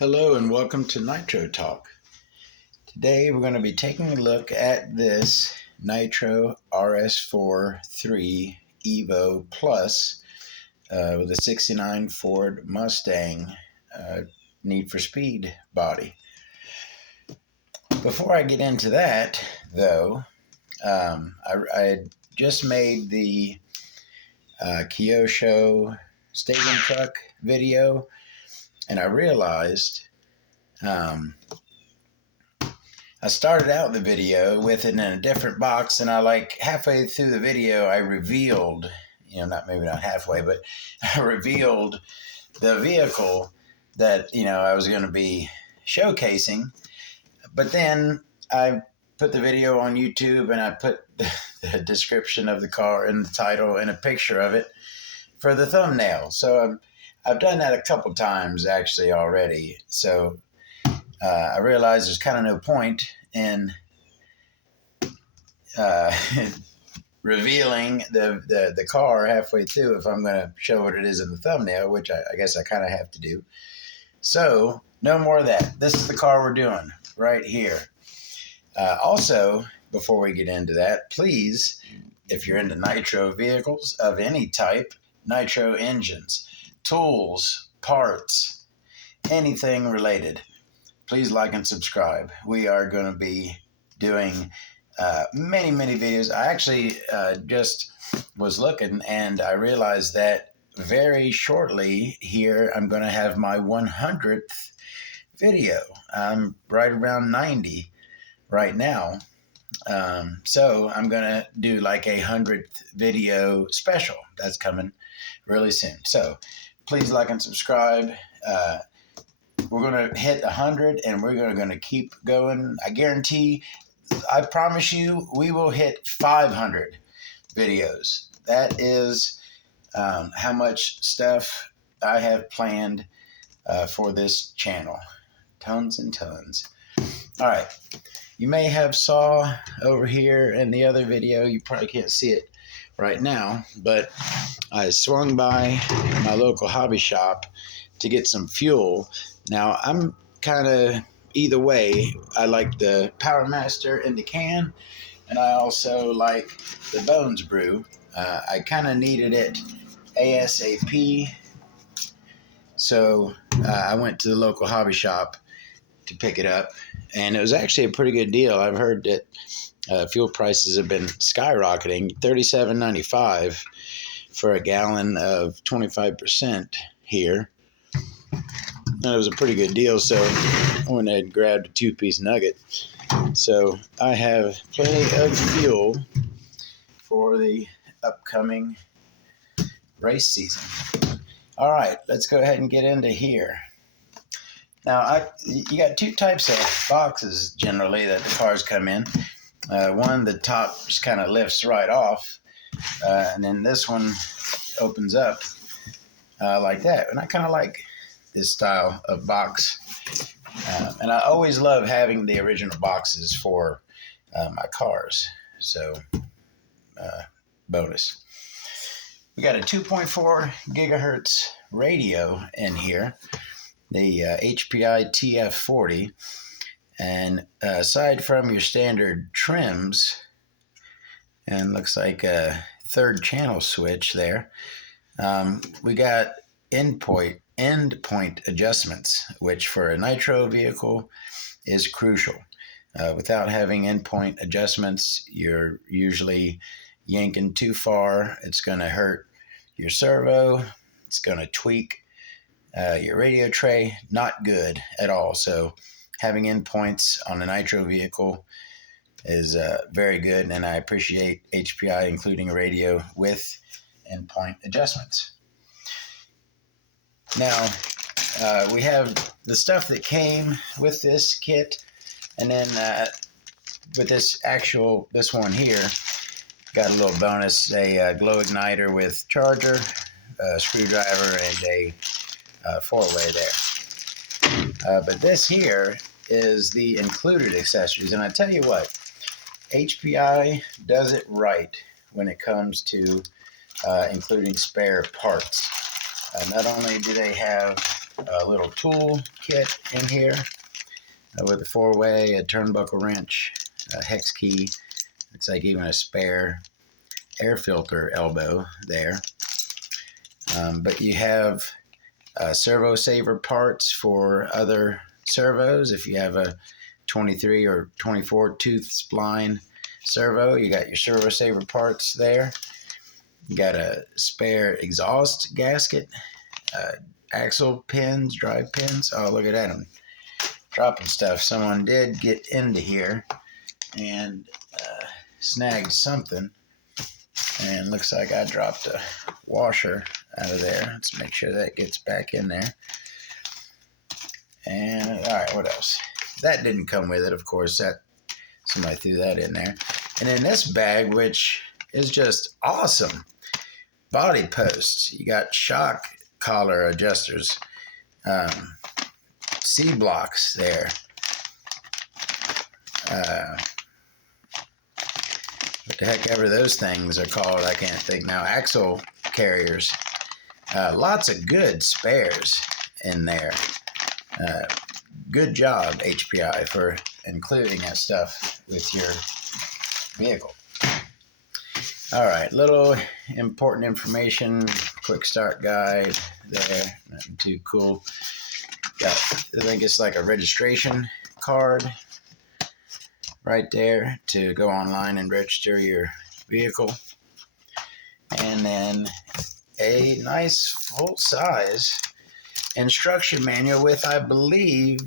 Hello and welcome to Nitro Talk. Today we're going to be taking a look at this Nitro RS4 3 Evo Plus with a 69 Ford Mustang Need for Speed body. Before I get into that, though, I just made the Kyosho stadium truck video, and I realized I started out the video with it in a different box, and halfway through the video, I revealed, maybe not halfway, but I revealed the vehicle that, I was going to be showcasing. But then I put the video on YouTube and I put the description of the car in the title and a picture of it for the thumbnail. So I've done that a couple times actually already. So I realized there's kind of no point in revealing the car halfway through if I'm going to show what it is in the thumbnail, which I guess I kind of have to do. So no more of that. This is the car we're doing right here. Also, before we get into that, please, if you're into nitro vehicles of any type, nitro engines, tools, parts, anything related, please like and subscribe. We are going to be doing many videos. I actually just was looking and I realized that very shortly here I'm going to have my 100th video. I'm right around 90 right now. So I'm going to do like a 100th video special. That's coming really soon. So please like and subscribe. We're going to hit 100 and we're going to keep going. I promise you, we will hit 500 videos. That is how much stuff I have planned for this channel. Tons and tons. All right. You may have saw over here in the other video, you probably can't see it right now, but I swung by my local hobby shop to get some fuel. Now, I'm kind of either way. I like the Power Master in the can, and I also like the Bones Brew. I kind of needed it ASAP, so I went to the local hobby shop to pick it up, and it was actually a pretty good deal. I've heard that fuel prices have been skyrocketing, $37.95 for a gallon of 25% here. It was a pretty good deal, so I went ahead and grabbed a 2-piece nugget. So I have plenty of fuel for the upcoming race season. All right, let's go ahead and get into here. Now, you got two types of boxes generally that the cars come in. One, the top just kind of lifts right off, and then this one opens up like that. And I kind of like this style of box, and I always love having the original boxes for my cars. So bonus. We got a 2.4 gigahertz radio in here, the HPI TF40, and aside from your standard trims, and looks like a third channel switch there, we got endpoint adjustments, which for a nitro vehicle is crucial. Without having endpoint adjustments, you're usually yanking too far. It's going to hurt your servo. It's going to tweak your radio tray. Not good at all. So having endpoints on a nitro vehicle is very good, and I appreciate HPI including a radio with endpoint adjustments. Now, we have the stuff that came with this kit, and then with this one here, got a little bonus, a glow igniter with charger, a screwdriver, and a four-way there. But this here is the included accessories, and I tell you what, HPI does it right when it comes to including spare parts. Not only do they have a little tool kit in here with a 4-way, a turnbuckle wrench, a hex key. Looks like even a spare air filter elbow there. But you have servo saver parts for other servos. If you have a 23 or 24 tooth spline servo, you got your servo saver parts there. You got a spare exhaust gasket, axle pins, drive pins. Oh, look at that, I'm dropping stuff. Someone did get into here and snagged something, and looks like I dropped a washer out of there. Let's make sure that gets back in there. And all right, what else? That didn't come with it, of course. That somebody threw that in there. And in this bag, which is just awesome, body posts. You got shock collar adjusters, C blocks there. What the heck ever those things are called, I can't think now. Axle carriers. Lots of good spares in there. Good job, HPI, for including that stuff with your vehicle. All right, little important information, quick start guide there, nothing too cool. Got, I think it's like a registration card right there to go online and register your vehicle. And then a nice full-size instruction manual with, I believe,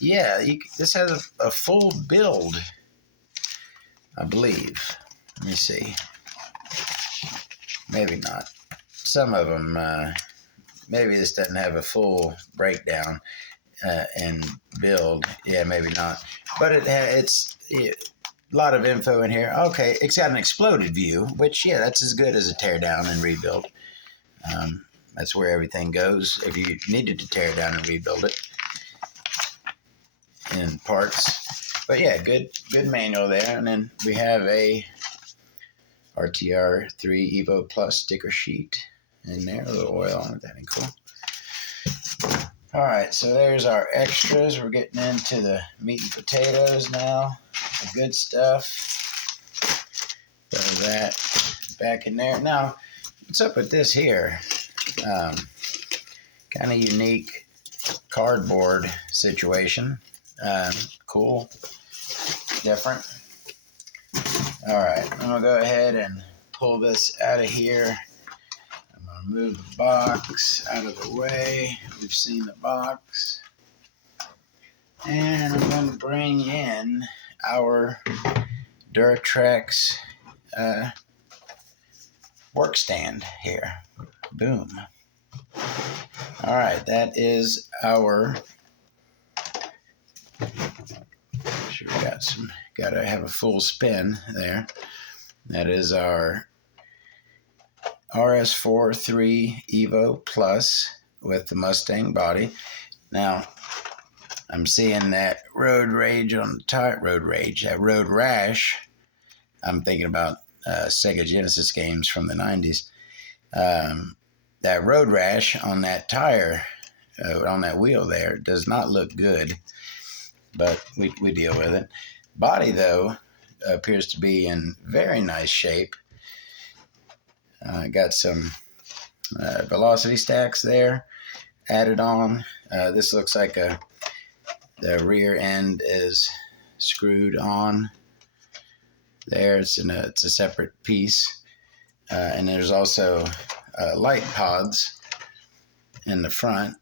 yeah, this has a full build, I believe. Let me see. Maybe not. Some of them, maybe this doesn't have a full breakdown and build. Yeah, maybe not. But it's a lot of info in here. Okay, it's got an exploded view, which, yeah, that's as good as a tear down and rebuild. That's where everything goes if you needed to tear it down and rebuild it in parts. But yeah, good manual there. And then we have a RTR 3 Evo Plus sticker sheet in there, a little oil on it. That ain't cool. All right, so there's our extras. We're getting into the meat and potatoes now, the good stuff. Throw that back in there. Now, what's up with this here? Kind of unique cardboard situation. Cool, different. All right, I'm gonna go ahead and pull this out of here. I'm gonna move the box out of the way. We've seen the box. And I'm gonna bring in our Duratrex work stand here. Boom. All right, that is our, sure we gotta have a full spin there. That is our RS4 3 Evo Plus with the Mustang body. Now, I'm seeing that road rage on the tire, that road rash. I'm thinking about Sega Genesis games from the 90s. That road rash on that tire, on that wheel there, does not look good, but we deal with it. Body, though, appears to be in very nice shape. Got some velocity stacks there added on. This looks like the rear end is screwed on there. It's a separate piece. And there's also light pods in the front.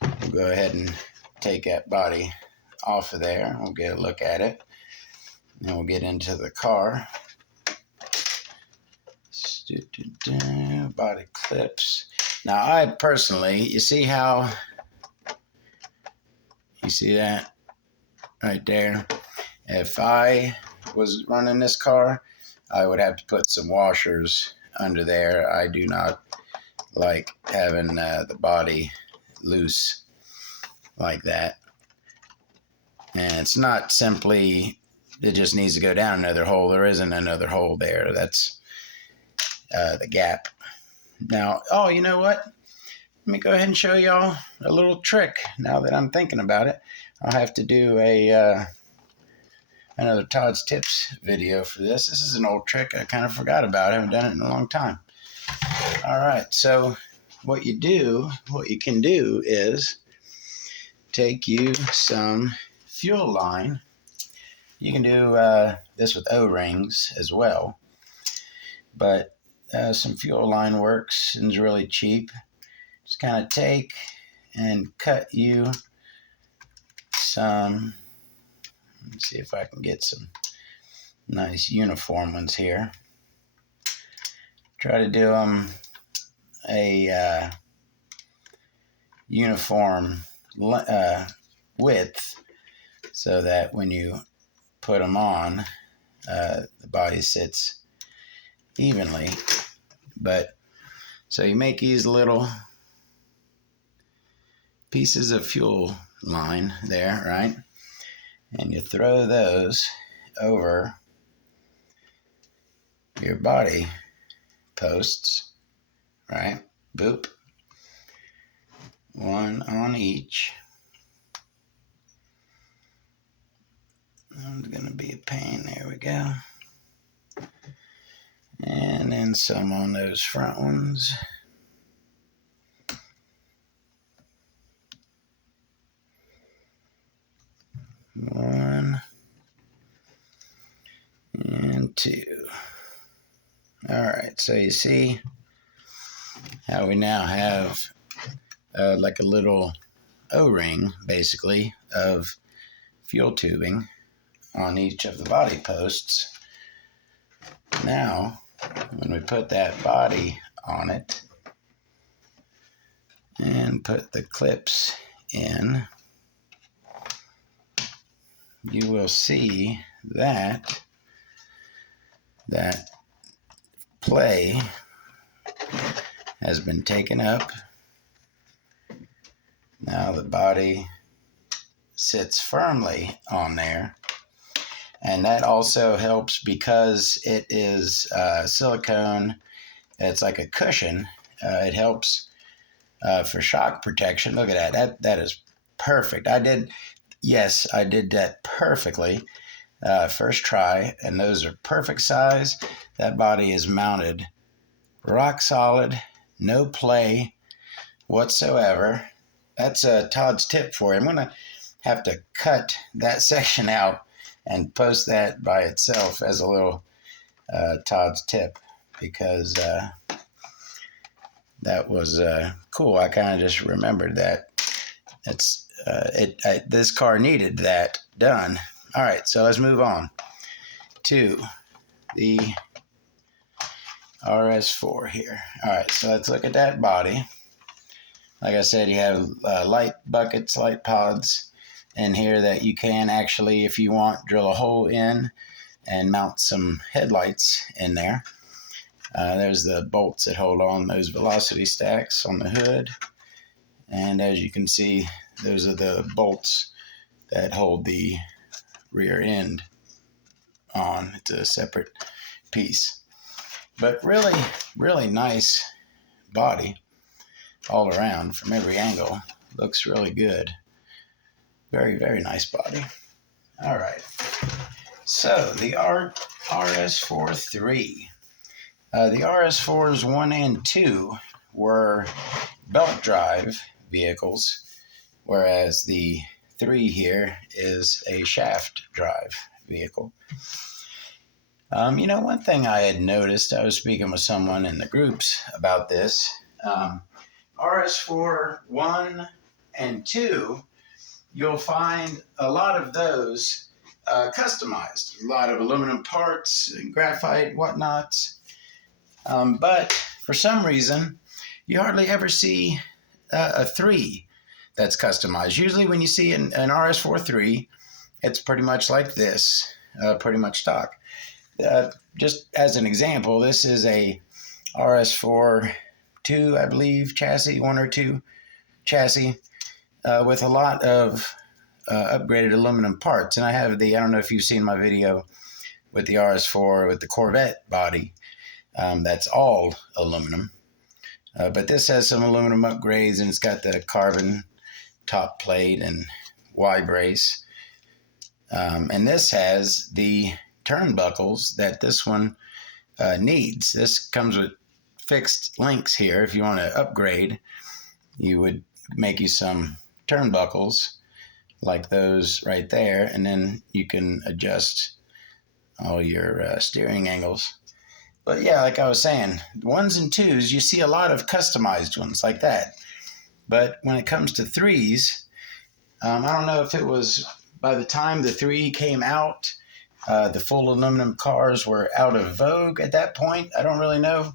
We'll go ahead and take that body off of there. We'll get a look at it. And we'll get into the car. Body clips. Now, I personally, you see that right there? If I was running this car, I would have to put some washers under there. I do not like having the body loose like that. And it's not simply, it just needs to go down another hole. There isn't another hole there. That's the gap. Now, oh, you know what? let me go ahead and show y'all a little trick. Now that I'm thinking about it, I'll have to do another Todd's Tips video for this. This is an old trick I kind of forgot about. I haven't done it in a long time. All right, so what you can do is take you some fuel line. You can do this with O-rings as well, but some fuel line works and is really cheap. Just kind of take and cut you some, let's see if I can get some nice uniform ones here. Try to do them a uniform width so that when you put them on, the body sits evenly. But so you make these little pieces of fuel line there, right? And you throw those over your body posts, right? Boop. One on each. It's going to be a pain. There we go. And then some on those front ones. One and two. All right, so you see how we now have like a little O-ring, basically, of fuel tubing on each of the body posts. Now, when we put that body on it and put the clips in, you will see that that play has been taken up. Now the body sits firmly on there, and that also helps because it is silicone. It's like a cushion. It helps for shock protection. Look at that. That is perfect. I did that perfectly first try, and those are perfect size. That body is mounted rock solid, no play whatsoever. That's Todd's tip for you. I'm going to have to cut that section out and post that by itself as a little Todd's tip, because that was cool. I kind of just remembered that. This car needed that done. All right, so let's move on to the RS4 here. All right, so let's look at that body. Like I said, you have light buckets, light pods in here that you can actually, if you want, drill a hole in and mount some headlights in there. There's the bolts that hold on those velocity stacks on the hood. And as you can see, those are the bolts that hold the rear end on. It's a separate piece. But really, really nice body all around from every angle. Looks really good. Very, very nice body. All right. So the RS4 3. The RS4s 1 and 2 were belt drive vehicles, whereas the 3 here is a shaft drive vehicle. One thing I had noticed, I was speaking with someone in the groups about this. RS4 1 and 2, you'll find a lot of those customized. A lot of aluminum parts and graphite, whatnots. But for some reason, you hardly ever see a 3 that's customized. Usually when you see an RS4 3, it's pretty much like this, pretty much stock. Just as an example, this is a RS4 2, I believe, chassis, 1 or 2 chassis, with a lot of upgraded aluminum parts. And I don't know if you've seen my video with the RS4 with the Corvette body. That's all aluminum. But this has some aluminum upgrades, and it's got the carbon top plate and Y brace. And this has the turnbuckles that this one needs. This comes with fixed links here. If you want to upgrade, you would make you some turnbuckles like those right there, and then you can adjust all your steering angles. But yeah, like I was saying, ones and twos, you see a lot of customized ones like that. But when it comes to threes, I don't know if it was by the time the 3 came out, the full aluminum cars were out of vogue at that point. I don't really know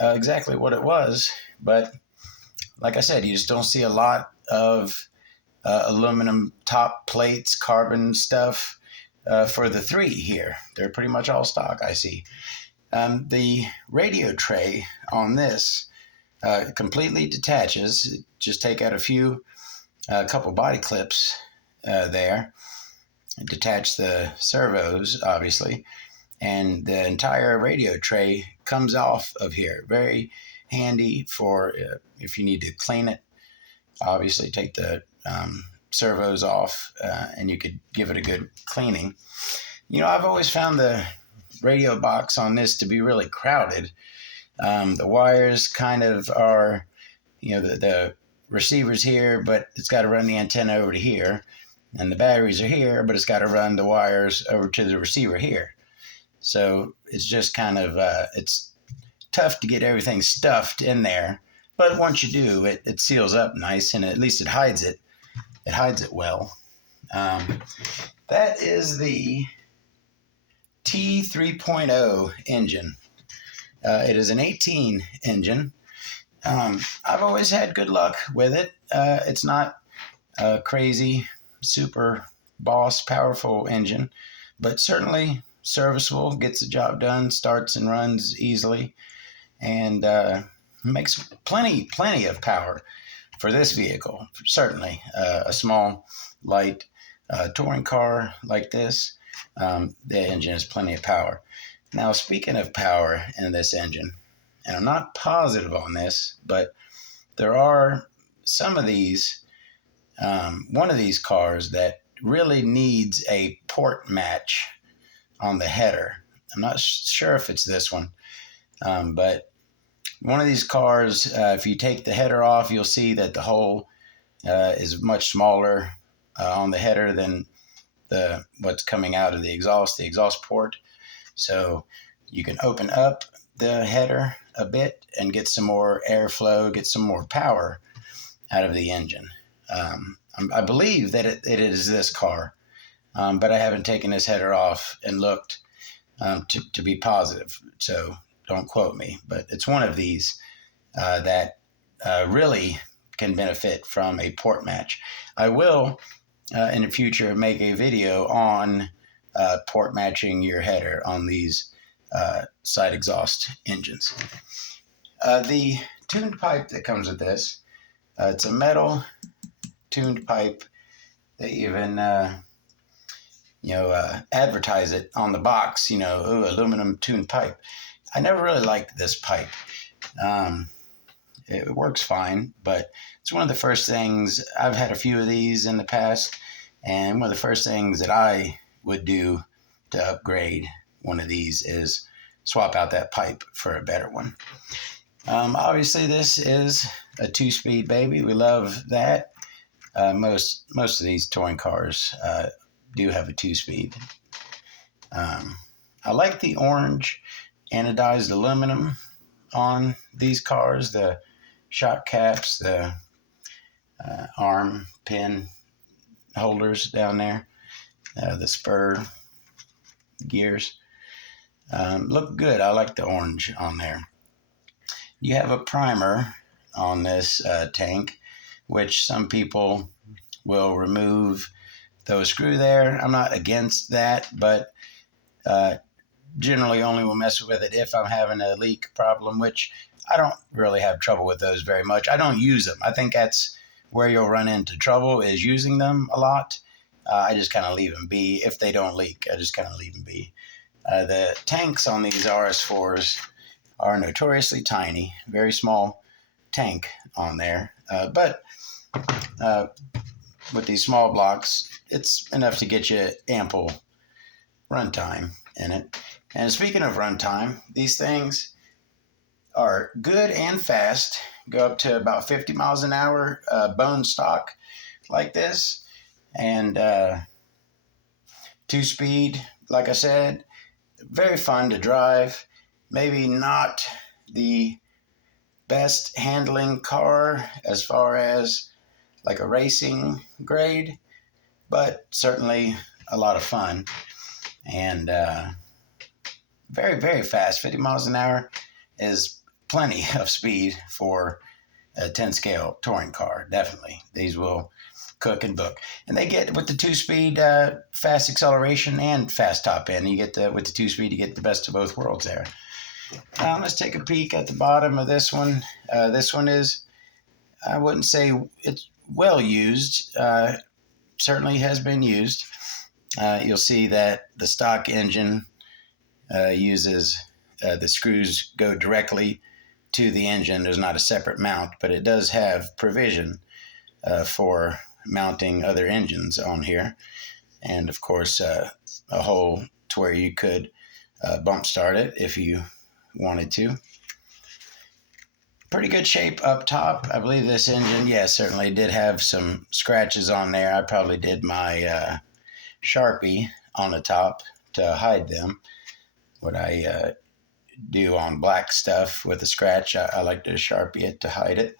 exactly what it was, but like I said, you just don't see a lot of aluminum top plates, carbon stuff for the 3 here. They're pretty much all stock, I see. The radio tray on this completely detaches. Just take out a couple body clips there, detach the servos, obviously, and the entire radio tray comes off of here. Very handy for if you need to clean it. Obviously, take the servos off and you could give it a good cleaning. You know, I've always found the radio box on this to be really crowded. The wires kind of are, you know, the receiver's here, but it's got to run the antenna over to here. And the batteries are here, but it's got to run the wires over to the receiver here. So it's just kind of, it's tough to get everything stuffed in there. But once you do, it seals up nice, and at least it hides it. It hides it well. That is the T3.0 engine. It is an 18 engine. I've always had good luck with it. It's not a crazy, super boss, powerful engine, but certainly serviceable, gets the job done, starts and runs easily, and makes plenty of power for this vehicle. Certainly, a small, light touring car like this, the engine has plenty of power. Now, speaking of power in this engine, and I'm not positive on this, but there are some of these, one of these cars that really needs a port match on the header. I'm not sure if it's this one, but one of these cars, if you take the header off, you'll see that the hole is much smaller on the header than what's coming out of the exhaust port. So you can open up the header a bit and get some more airflow, get some more power out of the engine. I believe that it is this car, but I haven't taken this header off and looked to be positive, so don't quote me. But it's one of these that really can benefit from a port match. I will, in the future, make a video on port matching your header on these side exhaust engines. The tuned pipe that comes with this, it's a metal tuned pipe. They even advertise it on the box, aluminum tuned pipe. I never really liked this pipe. It works fine, but it's one of the first things. I've had a few of these in the past, and one of the first things that I would do to upgrade one of these is swap out that pipe for a better one. Obviously, this is a 2-speed baby. We love that. Most of these touring cars do have a 2-speed. I like the orange anodized aluminum on these cars, the shock caps, the arm pin holders down there, the spur gears. Look good. I like the orange on there. You have a primer on this tank, which some people will remove the screw there. I'm not against that, but generally only will mess with it if I'm having a leak problem, which I don't really have trouble with those very much. I don't use them. I think that's where you'll run into trouble, is using them a lot. I just kind of leave them be. If they don't leak, I just kind of leave them be. The tanks on these RS4s are notoriously tiny, very small tank on there. But with these small blocks, it's enough to get you ample runtime in it. And speaking of runtime, these things are good and fast. Go up to about 50 miles an hour, bone stock like this. And 2-speed, like I said, very fun to drive. Maybe not the best handling car as far as like a racing grade, but certainly a lot of fun. And very, very fast. 50 miles an hour is plenty of speed for a 10 scale touring car. Definitely. These will cook and book. And they get with the 2-speed fast acceleration and fast top end. You get with the 2-speed, you get the best of both worlds there. Let's take a peek at the bottom of this one. This one is, I wouldn't say it's well used. Certainly has been used. You'll see that the stock engine uses the screws go directly to the engine. There's not a separate mount, but it does have provision for mounting other engines on here. And of course, a hole to where you could bump start it if you wanted to. Pretty good shape up top. I believe this engine, yes, certainly did have some scratches on there. I probably did my Sharpie on the top to hide them. What I do on black stuff with a scratch, I like to Sharpie it to hide it.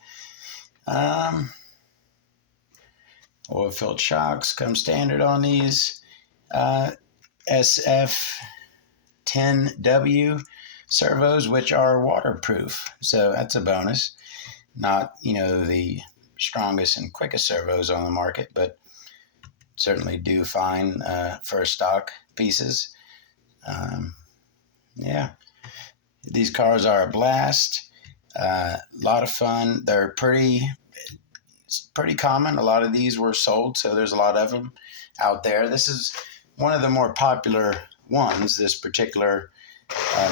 Oil-filled shocks come standard on these. SF10W servos, which are waterproof. So that's a bonus. Not, the strongest and quickest servos on the market, but certainly do fine for stock pieces. Yeah. These cars are a blast. A lot of fun. They're pretty common. A lot of these were sold, so there's a lot of them out there. This is one of the more popular ones. This particular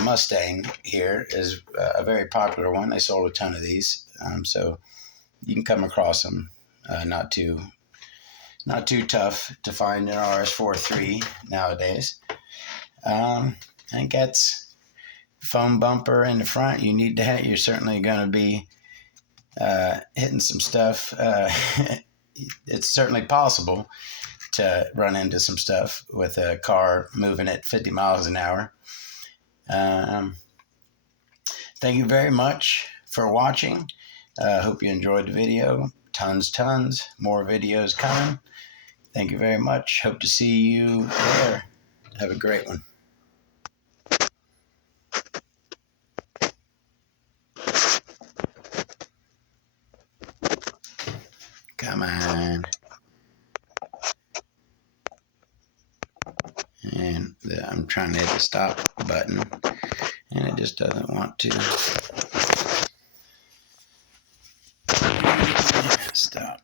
Mustang here is a very popular one. They sold a ton of these, so you can come across them. Not too tough to find an RS4 3 nowadays. I think that's foam bumper in the front. You need to have. You're certainly going to be hitting some stuff. It's certainly possible to run into some stuff with a car moving at 50 miles an hour. Thank you very much for watching. Hope you enjoyed the video. Tons more videos coming. Thank you very much. Hope to see you there. Have a great one. Come on. And I'm trying to hit the stop button, and it just doesn't want to stop.